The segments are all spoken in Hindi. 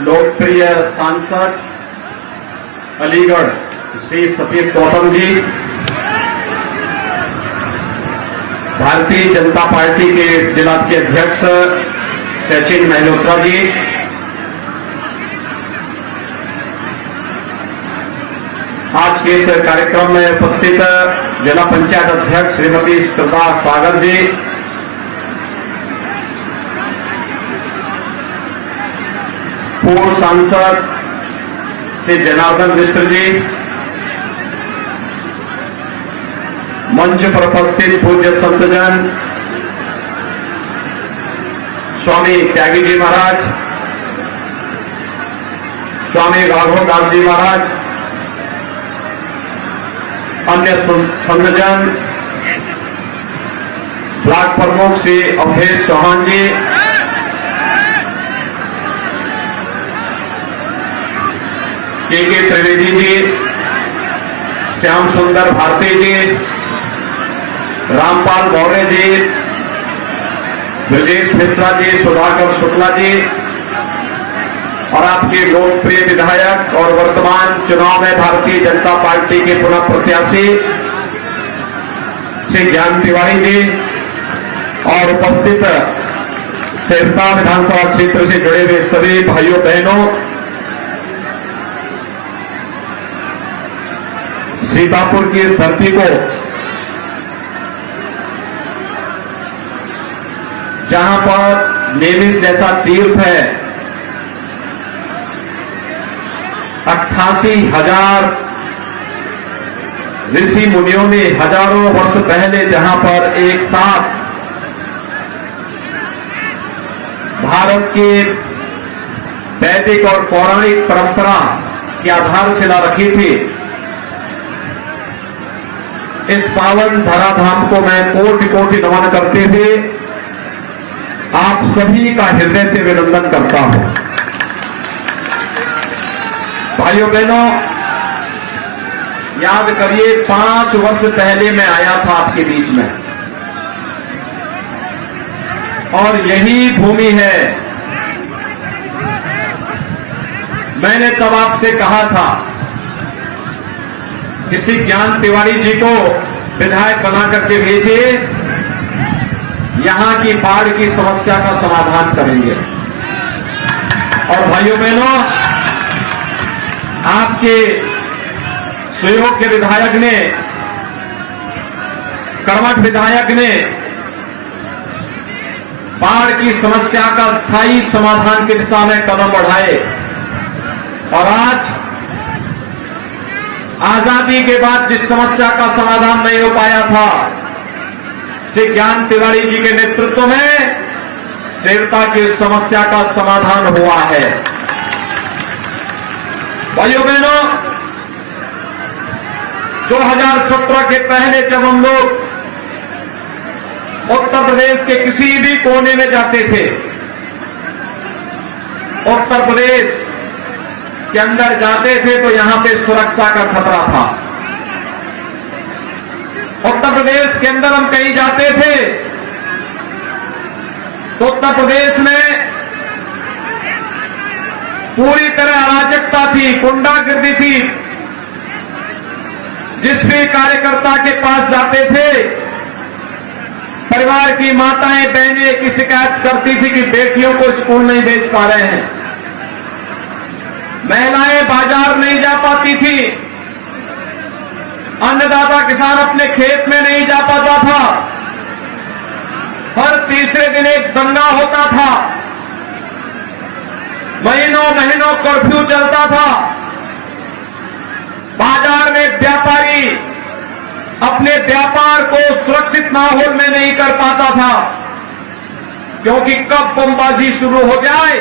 लोकप्रिय सांसद अलीगढ़ श्री सतीश गौतम जी, भारतीय जनता पार्टी के जिला के अध्यक्ष सचिन मल्होत्रा जी, आज के इस कार्यक्रम में उपस्थित जिला पंचायत अध्यक्ष श्रीमती श्रद्धा सागर जी, पूर्व सांसद श्री जनार्दन मिश्र जी, मंच पर उपस्थित पूज्य संतजन स्वामी त्यागी जी महाराज, स्वामी राघव दास जी महाराज, अन्य संतजन, ब्लॉक प्रमुख श्री अवधेश चौहान जी, के त्रिवेदी जी, श्याम सुंदर भारती जी, रामपाल मौर्य जी, ब्रजेश मिश्रा जी, सुधाकर शुक्ला जी और आपके लोकप्रिय विधायक और वर्तमान चुनाव में भारतीय जनता पार्टी के पुनः प्रत्याशी श्री ज्ञान तिवारी जी और उपस्थित सेवता विधानसभा क्षेत्र से जुड़े हुए सभी भाइयों बहनों, सीतापुर की इस धरती को जहां पर नेमिष जैसा तीर्थ है, 88,000 ऋषि मुनियों ने हजारों वर्ष पहले जहां पर एक साथ भारत की वैदिक और पौराणिक परंपरा की आधारशिला रखी थी, इस पावन धराधाम को मैं कोटि कोटि नमन करते हुए आप सभी का हृदय से अभिनंदन करता हूं। भाइयों बहनों, याद करिए 5 वर्ष पहले मैं आया था आपके बीच में और यही भूमि है। मैंने तब आपसे कहा था किसी ज्ञान तिवारी जी को विधायक बना करके भेजिए, यहां की बाढ़ की समस्या का समाधान करेंगे। और भाइयों बहनों, आपके सहयोग के विधायक ने, कर्मठ विधायक ने बाढ़ की समस्या का स्थायी समाधान की दिशा में कदम बढ़ाए और आज आजादी के बाद जिस समस्या का समाधान नहीं हो पाया था, श्री ज्ञान तिवारी जी के नेतृत्व में सेवता की समस्या का समाधान हुआ है। भाइयों बहनों, 2017 के पहले जब हम लोग उत्तर प्रदेश के किसी भी कोने में जाते थे, उत्तर प्रदेश के अंदर जाते थे तो यहां पे सुरक्षा का खतरा था। उत्तर प्रदेश के अंदर हम कहीं जाते थे तो उत्तर प्रदेश में पूरी तरह अराजकता थी, गुंडागिर्दी थी। जिस भी कार्यकर्ता के पास जाते थे, परिवार की माताएं बहनें की शिकायत करती थी कि बेटियों को स्कूल नहीं भेज पा रहे हैं, महिलाएं बाजार नहीं जा पाती थी, अन्नदाता किसान अपने खेत में नहीं जा पाता था, हर तीसरे दिन एक दंगा होता था, महीनों महीनों कर्फ्यू चलता था, बाजार में व्यापारी अपने व्यापार को सुरक्षित माहौल में नहीं कर पाता था, क्योंकि कब बमबाजी शुरू हो जाए,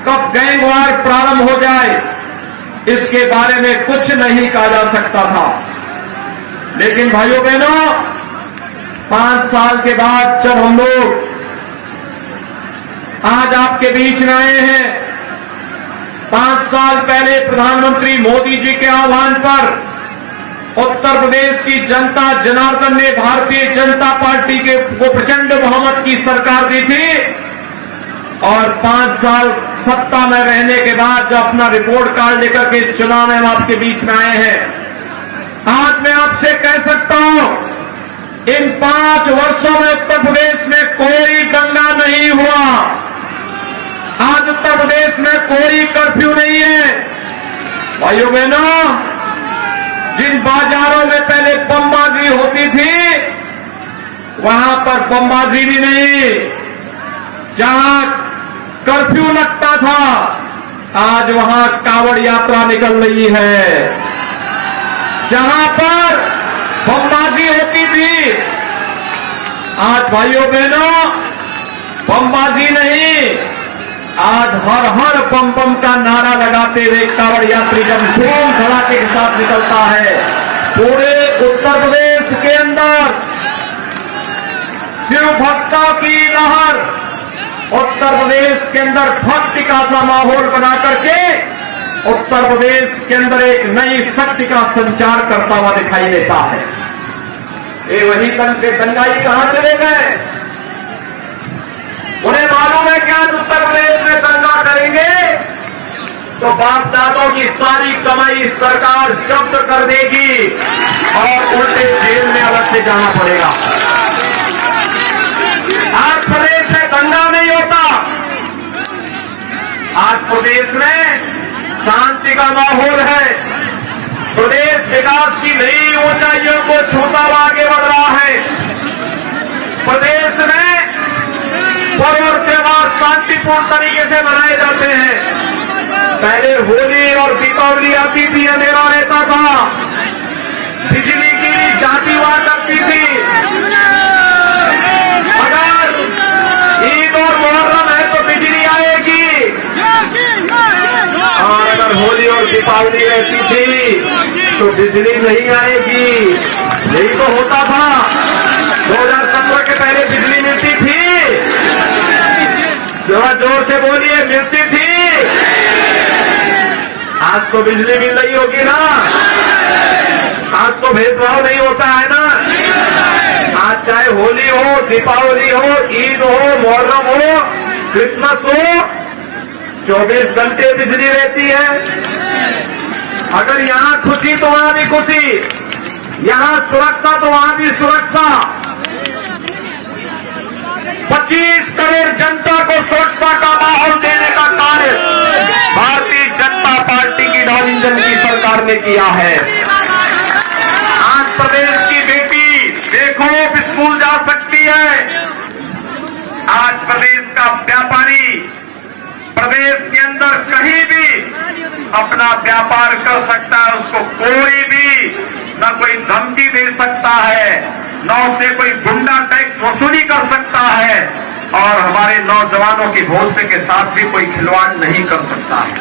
कब गैंगवार प्रारंभ हो जाए, इसके बारे में कुछ नहीं कहा जा सकता था। लेकिन भाइयों बहनों, 5 साल के बाद जब हम लोग आज आपके बीच में आए हैं, 5 साल पहले प्रधानमंत्री मोदी जी के आह्वान पर उत्तर प्रदेश की जनता जनार्दन ने भारतीय जनता पार्टी को प्रचंड बहुमत की सरकार दी थी। और 5 साल सत्ता में रहने के बाद जो अपना रिपोर्ट कार्ड लेकर के इस चुनाव में हम आपके बीच में आए हैं, आज मैं आपसे कह सकता हूं, इन 5 वर्षों में उत्तर प्रदेश में कोई दंगा नहीं हुआ। आज उत्तर प्रदेश में कोई कर्फ्यू नहीं है। भाइयों बहनों, जिन बाजारों में पहले बमबाजी होती थी, वहां पर बमबाजी भी नहीं। जहां कर्फ्यू लगता था, आज वहां कांवड़ यात्रा निकल रही है। जहां पर बमबाजी होती थी, आज भाइयों बहनों बमबाजी नहीं, आज हर हर बम बम का नारा लगाते हुए कांवड़ यात्री जब धूम धड़ाके के साथ निकलता है, पूरे उत्तर प्रदेश के अंदर शिव भक्तों की लहर, उत्तर प्रदेश के अंदर भक्ति का सा माहौल बना करके उत्तर प्रदेश के अंदर एक नई शक्ति का संचार करता हुआ दिखाई देता है। ये वही तंग के दंगाई कहां चले गए? उन्हें मालूम है कि आज उत्तर प्रदेश में दंगा करेंगे तो बाप दादों की सारी कमाई सरकार जब्त कर देगी और उल्टे जेल में अलग से जाना पड़ेगा। आज प्रदेश में दंगा नहीं होता, आज प्रदेश में शांति का माहौल है। प्रदेश विकास की नई ऊंचाइयों को छूता हुआ आगे बढ़ रहा है। प्रदेश में पर्व और त्योहार शांतिपूर्ण तरीके से मनाए जाते हैं। पहले होली और दीपावली आती थी, अंधेरा रहता था, बिजली की जाती हुआ करती थी। अगर ईद और मुहर्रम है तो बिजली आएगी, और अगर होली और दीपावली रहती थी तो बिजली नहीं आएगी। यही तो होता था। 2017 के पहले बिजली मिलती थी, जरा जोर से बोलिए, मिलती थी। आज तो बिजली मिल रही होगी ना, आज तो भेदभाव नहीं होता है ना। आज चाहे होली हो, दीपावली हो, ईद हो, मुहर्रम हो, क्रिसमस हो, 24 घंटे बिजली रहती है। अगर यहां खुशी तो वहां भी खुशी, यहां सुरक्षा तो वहां भी सुरक्षा। 25 करोड़ जनता को सुरक्षा का माहौल देने का कार्य भारतीय जनता पार्टी की डॉल इंजन की सरकार ने किया है। आज प्रदेश की बेटी देखो स्कूल जा सकती है। आज प्रदेश का व्यापारी प्रदेश के अंदर कहीं भी अपना व्यापार कर सकता है। उसको कोई भी न कोई धमकी दे सकता है, न उससे कोई गुंडा टैक्स वसूली कर सकता है, और हमारे नौजवानों की भविष्य के साथ भी कोई खिलवाड़ नहीं कर सकता है।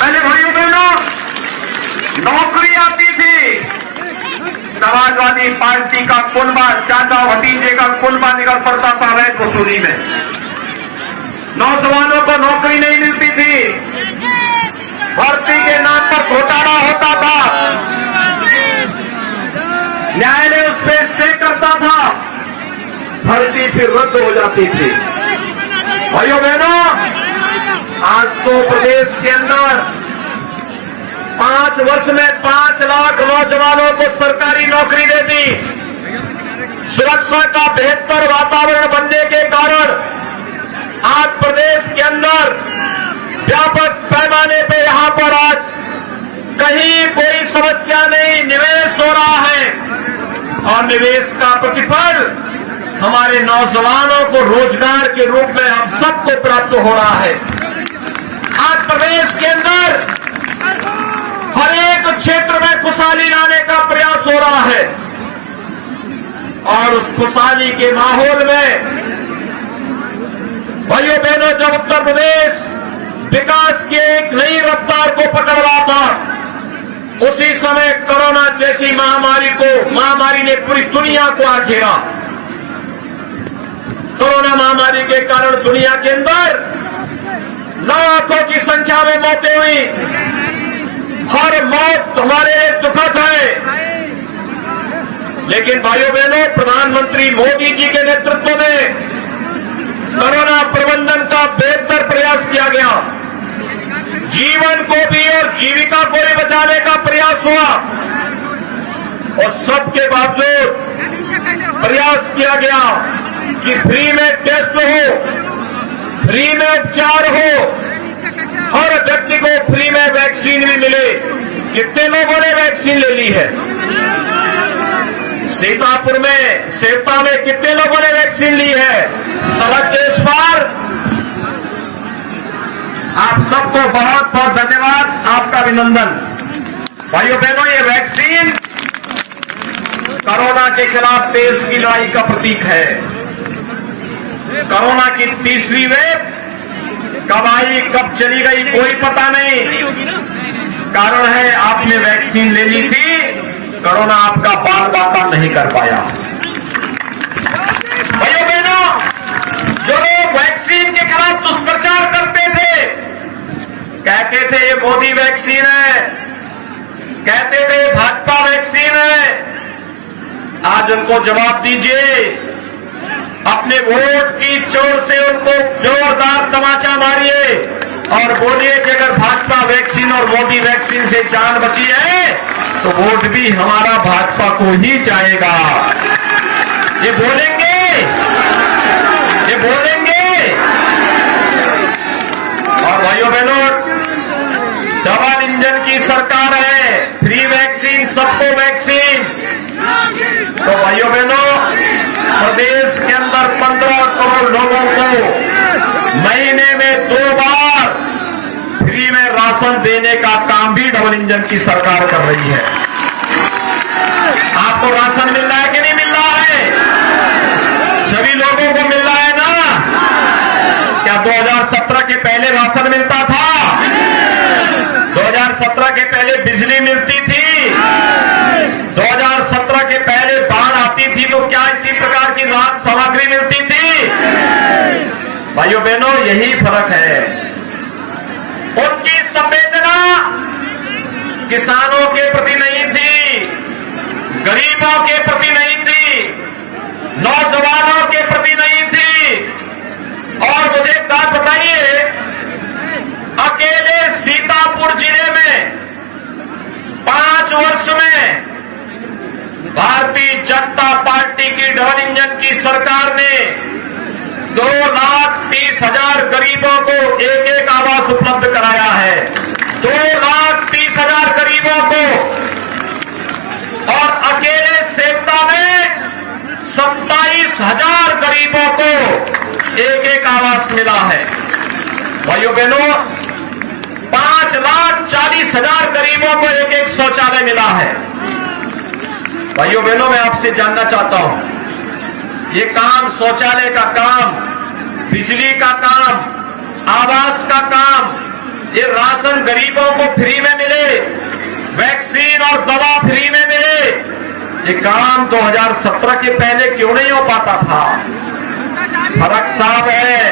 पहले भाइयों बहनों नौकरी आती थी, समाजवादी पार्टी का कुनबा, चाचा भतीजे का कुनबा निकल पड़ता था अवैध वसूली में। नौजवानों को नौकरी नहीं मिलती थी, भर्ती के नाम पर घोटाला होता था, न्यायालय उस पर स्टे करता था, भर्ती फिर रद्द हो जाती थी। भाइयों बहनों, आज तो प्रदेश के अंदर 5 वर्ष में 5 लाख नौजवानों को सरकारी नौकरी दे दी। सुरक्षा का बेहतर वातावरण बनने के कारण आज प्रदेश के अंदर व्यापक पैमाने पे यहां पर आज कहीं कोई समस्या नहीं, निवेश हो रहा है, और निवेश का प्रतिफल हमारे नौजवानों को रोजगार के रूप में हम सबको प्राप्त हो रहा है। आज प्रदेश के अंदर हर एक क्षेत्र में खुशहाली लाने का प्रयास हो रहा है, और उस खुशहाली के माहौल में भाइयों बहनों, जब उत्तर प्रदेश विकास की एक नई रफ्तार को पकड़ रहा था, उसी समय कोरोना जैसी महामारी ने पूरी दुनिया को घेरा। कोरोना महामारी के कारण दुनिया के अंदर लाखों की संख्या में मौतें हुई। हर मौत हमारे लिए दुखद है, लेकिन भाइयों बहनों, प्रधानमंत्री मोदी जी के नेतृत्व में कोरोना प्रबंधन का बेहतर प्रयास किया गया। जीवन को भी और जीविका को भी बचाने का प्रयास हुआ और सबके बावजूद प्रयास किया गया कि फ्री में टेस्ट हो, फ्री में उपचार हो, हर व्यक्ति को फ्री में वैक्सीन भी मिले। कितने लोगों ने वैक्सीन ले ली है? सीतापुर में, सेवता में कितने लोगों ने वैक्सीन ली है? सड़क के इस पार आप सबको बहुत बहुत धन्यवाद, आपका अभिनंदन। भाइयों बहनों, ये वैक्सीन कोरोना के खिलाफ देश की लड़ाई का प्रतीक है। कोरोना की तीसरी वेव कब आई, कब चली गई, कोई पता नहीं। कारण है आपने वैक्सीन ले ली थी, कोरोना आपका बाल बाका नहीं कर पाया। भाइयों बहनों, जो लोग वैक्सीन के खिलाफ दुष्प्रचार करते थे, कहते थे ये मोदी वैक्सीन है, कहते थे भाजपा वैक्सीन है, आज उनको जवाब दीजिए। अपने वोट की चोट से उनको जोरदार तमाचा मारिए और बोलिए कि अगर भाजपा वैक्सीन और मोदी वैक्सीन से जान बची है तो वोट भी हमारा भाजपा को ही जाएगा। ये बोलेंगे, ये बोलेंगे। और भाइयों बहनों, डबल इंजन की सरकार है, फ्री वैक्सीन, सबको वैक्सीन। तो भाइयों बहनों, प्रदेश के अंदर 15 करोड़ लोगों को महीने में 2 बार फ्री में राशन देने का काम भी डबल इंजन की सरकार कर रही है। आपको राशन मिल रहा है कि नहीं मिल रहा है? सभी लोगों को मिल रहा है ना? क्या 2017 के पहले राशन मिलता था? 2017 के पहले बिजली मिलती थी? 2017 के पहले बाढ़ आती थी तो क्या इसी प्रकार की राहत सामग्री मिलती थी? भाइयों बहनों, यही फर्क है। उनकी संवेदना किसानों के प्रति नहीं थी, गरीबों के प्रति नहीं थी, नौजवानों के प्रति नहीं थी। और मुझे एक बात बताइए, अकेले सीतापुर जिले में 5 वर्ष में भारतीय जनता पार्टी की डबल इंजन की सरकार ने 2,30,000 गरीबों को एक आवास उपलब्ध कराया है। 2,30,000 गरीबों को। और अकेले सेवता में 27,000 गरीबों को एक आवास मिला है। भाइयों बहनों, 5,40,000 गरीबों को एक शौचालय मिला है। भाइयों बहनों, मैं आपसे जानना चाहता हूं, ये काम, शौचालय का काम, बिजली का काम, आवास का काम, ये राशन गरीबों को फ्री में मिले, वैक्सीन और दवा फ्री में मिले, ये काम 2017 के पहले क्यों नहीं हो पाता था? फर्क साफ है,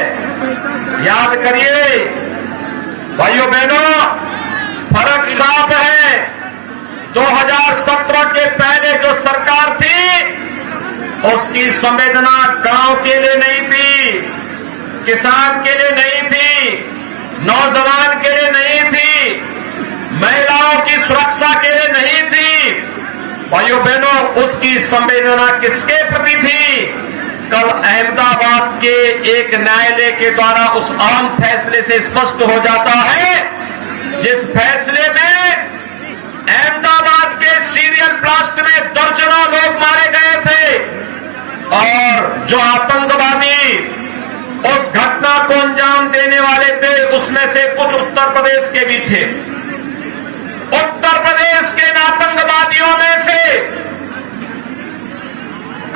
याद करिए भाइयों बहनों, फर्क साफ है। 2017 के पहले जो सरकार थी उसकी संवेदना गांव के लिए नहीं थी, किसान के लिए नहीं थी, नौजवान के लिए नहीं थी, महिलाओं की सुरक्षा के लिए नहीं थी। भाइयों बहनों, उसकी संवेदना किसके प्रति थी? कल अहमदाबाद के एक न्यायालय के द्वारा उस अहम फैसले से स्पष्ट हो जाता है, जिस फैसले में अहमदाबाद के सीरियल ब्लास्ट में दर्जनों लोग मारे गए थे और जो आतंकवादी उस घटना को अंजाम देने वाले थे उसमें से कुछ उत्तर प्रदेश के भी थे। उत्तर प्रदेश के आतंकवादियों में से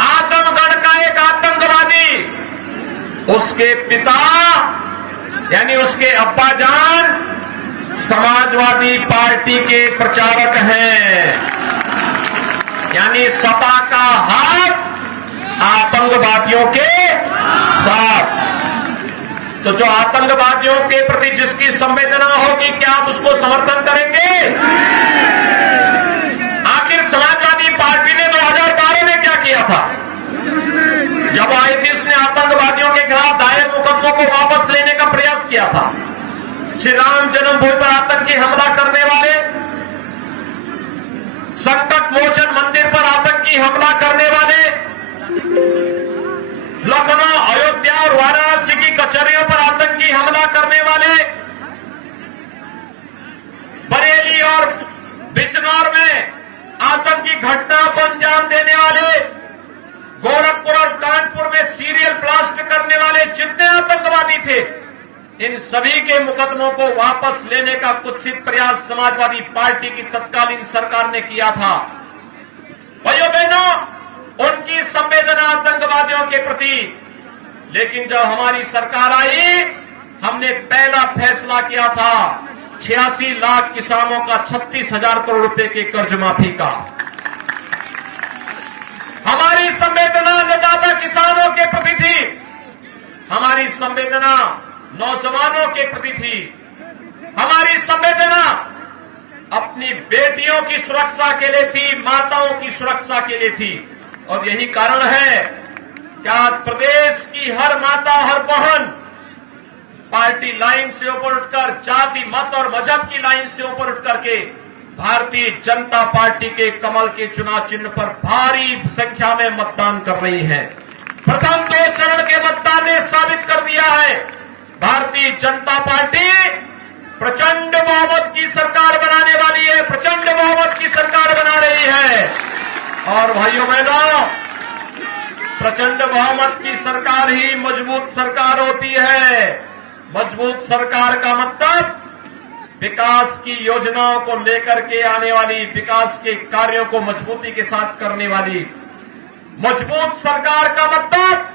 आजमगढ़ का एक आतंकवादी, उसके पिता यानी उसके अब्बाजान समाजवादी पार्टी के प्रचारक हैं, यानी सपा का हाथ आतंकवादियों के साथ। तो जो आतंकवादियों के प्रति जिसकी संवेदना होगी, क्या आप उसको समर्थन करेंगे? आखिर समाजवादी पार्टी ने 2012 में क्या किया था? जब आई थी उसने आतंकवादियों के खिलाफ दायर श्री राम जन्मभूमि पर आतंकी हमला करने वाले, संकट मोचन मंदिर पर आतंकी हमला करने वाले, लखनऊ, अयोध्या और वाराणसी की कचहरियों पर आतंकी हमला करने वाले, बरेली और बिजनौर में आतंकी घटनाओं को अंजाम देने वाले, गोरखपुर और कानपुर में सीरियल ब्लास्ट करने वाले जितने आतंकवादी थे, इन सभी के मुकदमों को वापस लेने का कुत्सित प्रयास समाजवादी पार्टी की तत्कालीन सरकार ने किया था। भाइयों बहनों, उनकी संवेदना आतंकवादियों के प्रति, लेकिन जब हमारी सरकार आई, हमने पहला फैसला किया था 86 लाख किसानों का 36,000 करोड़ रुपए के कर्ज माफी का। हमारी संवेदना अन्नदाता किसानों के प्रति थी, हमारी संवेदना नौजवानों के प्रति थी, हमारी संवेदना अपनी बेटियों की सुरक्षा के लिए थी, माताओं की सुरक्षा के लिए थी। और यही कारण है कि आज प्रदेश की हर माता, हर बहन पार्टी लाइन से ऊपर उठकर, जाति, मत और मजहब की लाइन से ऊपर उठ करके भारतीय जनता पार्टी के कमल के चुनाव चिन्ह पर भारी संख्या में मतदान कर रही है। प्रथम 2 चरण के मतदान ने साबित कर दिया है, भारतीय जनता पार्टी प्रचंड बहुमत की सरकार बनाने वाली है, प्रचंड बहुमत की सरकार बना रही है। और भाइयों बहनों, प्रचंड बहुमत की सरकार ही मजबूत सरकार होती है। मजबूत सरकार का मतलब विकास की योजनाओं को लेकर के आने वाली, विकास के कार्यों को मजबूती के साथ करने वाली। मजबूत सरकार का मतलब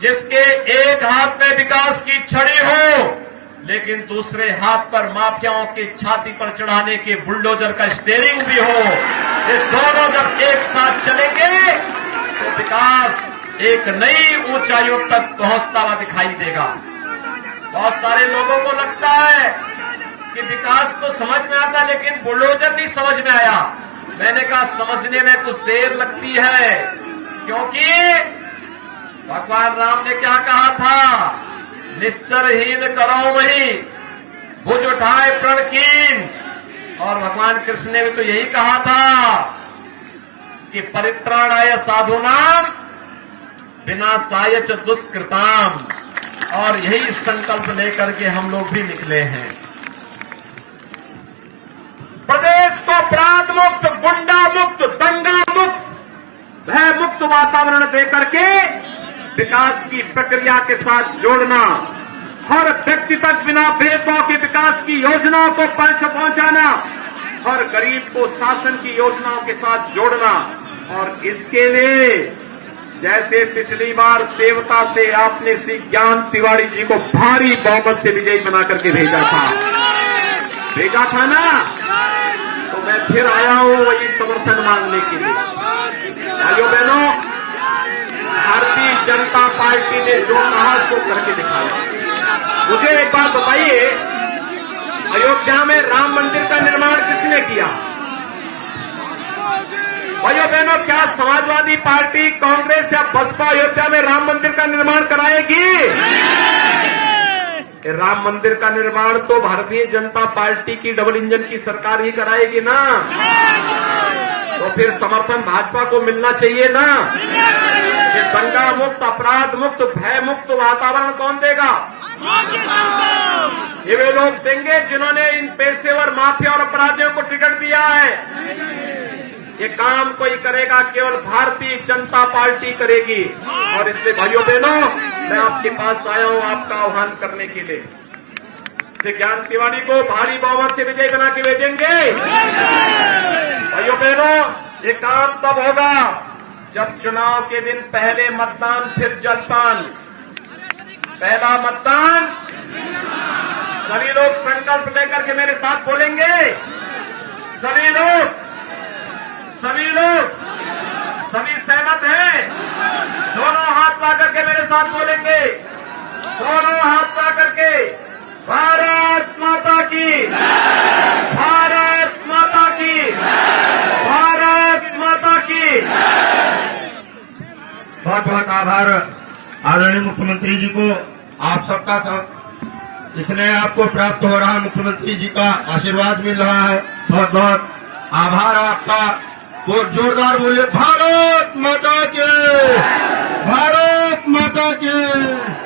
जिसके एक हाथ में विकास की छड़ी हो, लेकिन दूसरे हाथ पर माफियाओं के छाती पर चढ़ाने के बुलडोजर का स्टीयरिंग भी हो। ये दोनों जब एक साथ चलेंगे तो विकास एक नई ऊंचाइयों तक पहुंचता हुआ दिखाई देगा। बहुत सारे लोगों को लगता है कि विकास तो समझ में आता, लेकिन बुलडोजर नहीं समझ में आया। मैंने कहा समझने में कुछ देर लगती है, क्योंकि भगवान राम ने क्या कहा था, निस्सरहीन करो वही भुज उठाए प्रण कीन। और भगवान कृष्ण ने भी तो यही कहा था कि परित्राणाय साधूनाम विनाशाय च दुष्कृताम। और यही संकल्प लेकर के हम लोग भी निकले हैं। प्रदेश को अपराध मुक्त, गुंडा मुक्त, दंगा मुक्त, भय मुक्त वातावरण देकर के विकास की प्रक्रिया के साथ जोड़ना, हर व्यक्ति तक बिना भेदभाव के विकास की योजनाओं को पहुंचाना, हर गरीब को शासन की योजनाओं के साथ जोड़ना। और इसके लिए जैसे पिछली बार सेवता से आपने श्री ज्ञान तिवारी जी को भारी बहुमत से विजयी बना करके भेजा था ना, तो मैं फिर आया हूं वही समर्थन मांगने के लिए। भाइयों बहनों, भारतीय जनता पार्टी ने जो कहा उसको करके दिखाया। मुझे एक बात बताइए, अयोध्या में राम मंदिर का निर्माण किसने किया? भाइयों बहनों, क्या समाजवादी पार्टी, कांग्रेस या बसपा अयोध्या में राम मंदिर का निर्माण कराएगी? राम मंदिर का निर्माण तो भारतीय जनता पार्टी की डबल इंजन की सरकार ही कराएगी ना, तो फिर समर्थन भाजपा को मिलना चाहिए ना। ये दंगा मुक्त, अपराध मुक्त, भय मुक्त वातावरण कौन देगा? ये वे लोग देंगे जिन्होंने इन पेशेवर माफिया और अपराधियों को टिकट दिया है। ये काम कोई करेगा, केवल भारतीय जनता पार्टी करेगी। और इसलिए भाइयों बहनों, मैं आपके पास आया हूं आपका आह्वान करने के लिए। श्री ज्ञान तिवारी को भारी बहुमत से विजयी बना के भेजेंगे। भाइयों बहनों, ये काम तब होगा जब चुनाव के दिन पहले मतदान फिर जलपान। पहला मतदान, सभी लोग संकल्प लेकर के मेरे साथ बोलेंगे। सभी सहमत हैं? दोनों हाथ ला करके मेरे साथ बोलेंगे, दोनों हाथ ला करके, भारत माता की, भारत माता की, भारत माता की। बहुत बहुत आभार आदरणीय मुख्यमंत्री जी को। आप सबका इसलिए आपको प्राप्त हो रहा है, मुख्यमंत्री जी का आशीर्वाद मिल रहा है। बहुत बहुत आभार आपका। वो जोरदार बोलिए, भारत माता के, भारत माता के।